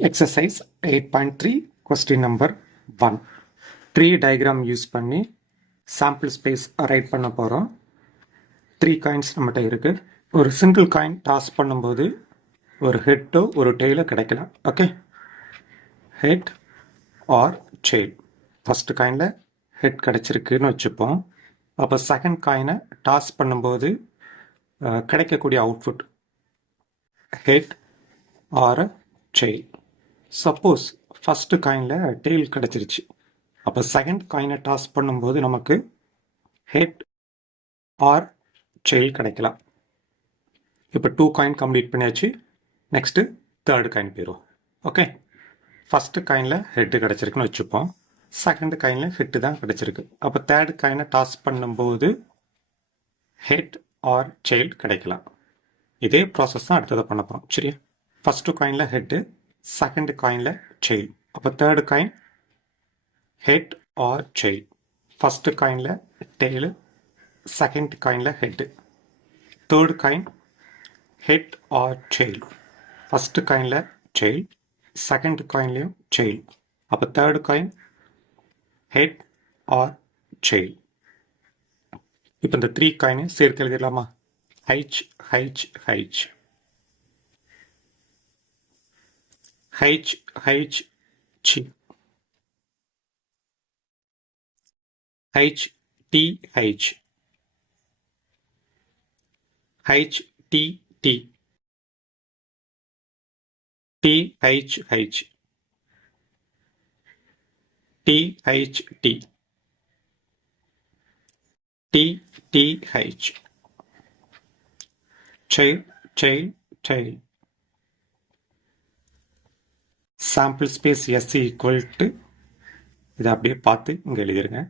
Exercise 8.3 question number 1 3 diagram use பண்ணி sample space write பண்ண போகிறோம் 3 coins நம்மகிட்ட இருக்கு ஒரு single coin toss பண்ணும்போது ஒரு ஹெட்டோ ஒரு டெயிலோ கிடைக்கலாம் okay head or tail first காயினில் ஹெட் கிடைச்சிருக்குன்னு வச்சுப்போம் அப்போ செகண்ட் காயினை டாஸ் பண்ணும்போது கிடைக்கக்கூடிய output head or tail suppose first காயினில் டெயில் கிடச்சிருச்சு அப்போ செகண்ட் காயினை டாஸ் பண்ணும்போது நமக்கு ஹெட் ஆர் டெயில் கிடைக்கலாம் இப்போ 2 காயின் கம்ப்ளீட் பண்ணியாச்சு நெக்ஸ்ட்டு தேர்டு காயின் போயிடும் ஓகே ஃபஸ்ட்டு காயினில் ஹெட்டு கிடச்சிருக்குன்னு வச்சுப்போம் செகண்ட் காயினில் ஹெட்டு தான் கிடச்சிருக்கு அப்போ தேர்டு காயினை டாஸ் பண்ணும்போது ஹெட் ஆர் டெயில் கிடைக்கலாம் இதே ப்ராசஸ் தான் அடுத்ததை பண்ண போகிறோம் சரியா ஃபஸ்ட்டு காயினில் ஹெட்டு செகண்ட் காயினில் டெயில் அப்போ third coin head or tail first காயினில் டெயிலு செகண்ட் காயினில் head third coin head or tail first காயினில் டெயில் செகண்ட் காயின்லேயும் டெயில் அப்போ third coin head or tail இப்போ இந்த 3 காயினை சேர்த்து எழுதிடலாமா H H H H H H H T H H T T T H H T H T T T H tail tail tail sample space S equal to இதை அப்படியே பார்த்து இங்கே எழுதிருங்க